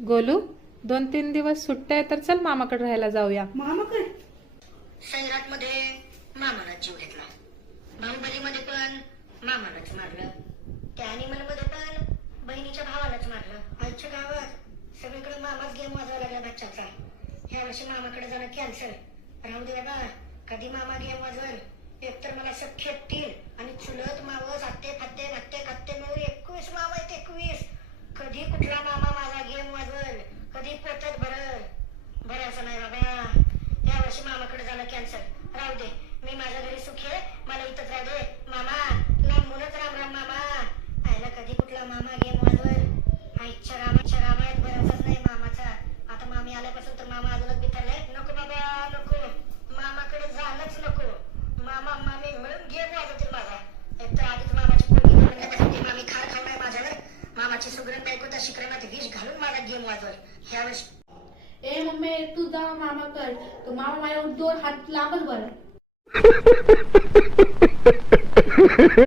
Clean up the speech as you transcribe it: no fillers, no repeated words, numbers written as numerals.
गोलू 2-3 दिवस सुट्ट्या आहे तर चल मामाकडे राहायला जाऊया. मामाकडे? सैराट मध्ये मामाला जीव घेतला, बाहुबलीमध्ये पण मामालाच मारलं, त्या अॅनिमल मध्ये पण बहिणीच्या भावालाच मारलं. आजच्या गावात सगळीकडे मामाच गेम वाजवायला लागला बच्चाचा. ह्या वर्षी मामाकडे जाणं कॅन्सल. राहू दे बाबा, कधी मामा गेम वाजवेल. एकतर मला सख्खे तीन आणि चुलत मावस आत्ते फत्ते भत्ते खत्ते मिळून 21 मामा आहेत. 21. कधी कुठला मामा माझा गेम वाजवेल, कधी पोटात भरल, भरायचं नाही बाबा. या वर्षी मामाकडे जाणं कॅन्सल. राहू दे, मी माझ्या घरी सुखी आहे, मला इथंच राहू दे. मामा लांबूनच राम राम मामा. आयला कधी कुठला मामा गेम वाजवेल. आईच्या रामायत भरायचाच नाही मामाचा. आता मामी आल्यापासून तर मामा अजूनच बिथरलाय. नको बाबा नको, मामाकडे जाणंच नको. मामा मामी मिळून गेम वाजवतील माझा. एकतर आधीच मामाची पोरगी बनण्यापासून ती मामी खार खाऊ नाही माझ्यावर. मामाची सुगरण बायको त्या शिकरणात विष घालून माझा गेम वाजवेल. ह्या वर्षी ए मम्मी तू जा मामाकडे, तो मामा माझ्यावर 2 हात लांबच बरं.